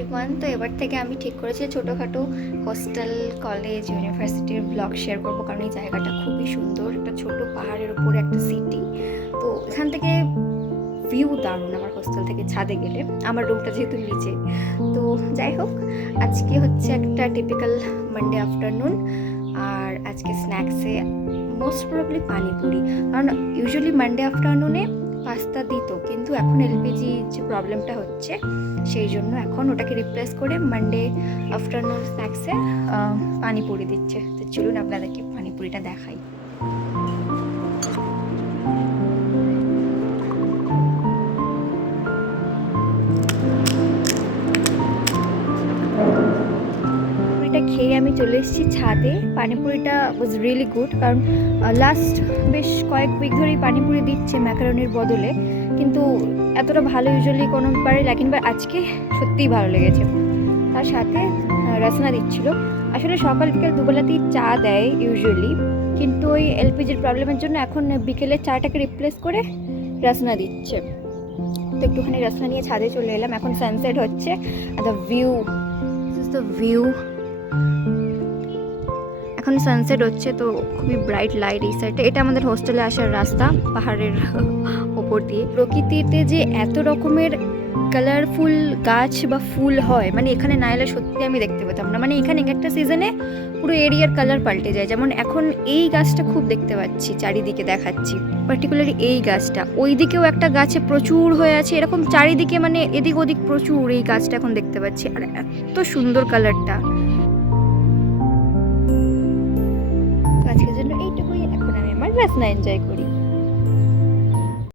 Everyone. তো এবার থেকে আমি ঠিক করেছি ছোটোখাটো হোস্টেল, কলেজ, ইউনিভার্সিটির ব্লগ শেয়ার করবো, কারণ এই জায়গাটা খুবই সুন্দর। একটা ছোট পাহাড়ের উপরে একটা সিটি। তো এখান থেকে ভিউ দারুণ আমার হোস্টেল থেকে ছাদে গেলে, আমার রুমটা যেহেতু নিচে। তো যাই হোক, আজকে হচ্ছে একটা টিপিক্যাল মানডে আফটারনুন। আর আজকে স্ন্যাক্সে মোস্ট প্রবাবলি পানিপুরি, কারণ ইউজুয়ালি মানডে আফটারনুনে পাস্তা দিত, কিন্তু এখন এলপিজি যে প্রবলেমটা হচ্ছে সেই জন্য এখন ওটাকে রিপ্লেস করে মানডে আফটারনুন স্ন্যাক্সে পানিপুরি দিচ্ছে। তো চলুন আপনাদেরকে পানিপুরিটা দেখাই। খেয়ে আমি চলে এসেছি ছাদে। পানিপুরিটা ওয়াজ রিয়েলি গুড, কারণ লাস্ট বেশ কয়েক উইক ধরেই পানিপুরি দিচ্ছে ম্যাকারনির বদলে, কিন্তু এতটা ভালো ইউজুয়ালি কোনোবারই লাগে না, আজকে সত্যিই ভালো লেগেছে। তার সাথে রসনা দিচ্ছিল। আসলে সকাল বিকেল দুবেলাতেই চা দেয় ইউজুয়ালি, কিন্তু ওই এলপিজির প্রবলেমের জন্য এখন বিকেলে চাটাকে রিপ্লেস করে রসনা দিচ্ছে। তো একটুখানি রসনা নিয়ে ছাদে চলে এলাম। এখন সানসেট হচ্ছে, the view, this is the view. এখন সানসেট হচ্ছে, তো খুবই ব্রাইট লাইট এই সাইডটা। এটা আমাদের হোস্টেলে আসার রাস্তা পাহাড়ের ওপর দিয়ে। প্রকৃতিতে যে এত রকমের কালারফুল গাছ বা ফুল হয়, মানে এখানে না এলে সত্যি আমি দেখতে পেতাম না। মানে এখানে একটা সিজনে পুরো এরিয়ার কালার পাল্টে যায়। যেমন এখন এই গাছটা খুব দেখতে পাচ্ছি, চারিদিকে দেখাচ্ছি, পার্টিকুলারলি এই গাছটা। ওই দিকেও একটা গাছে প্রচুর হয়ে আছে, এরকম চারিদিকে মানে এদিক ওদিক প্রচুর এই গাছটা এখন দেখতে পাচ্ছি। আর এত সুন্দর কালারটা। আজকের জন্য এইটুকুই। এখন আমি আমার রসনা এনজয় করি।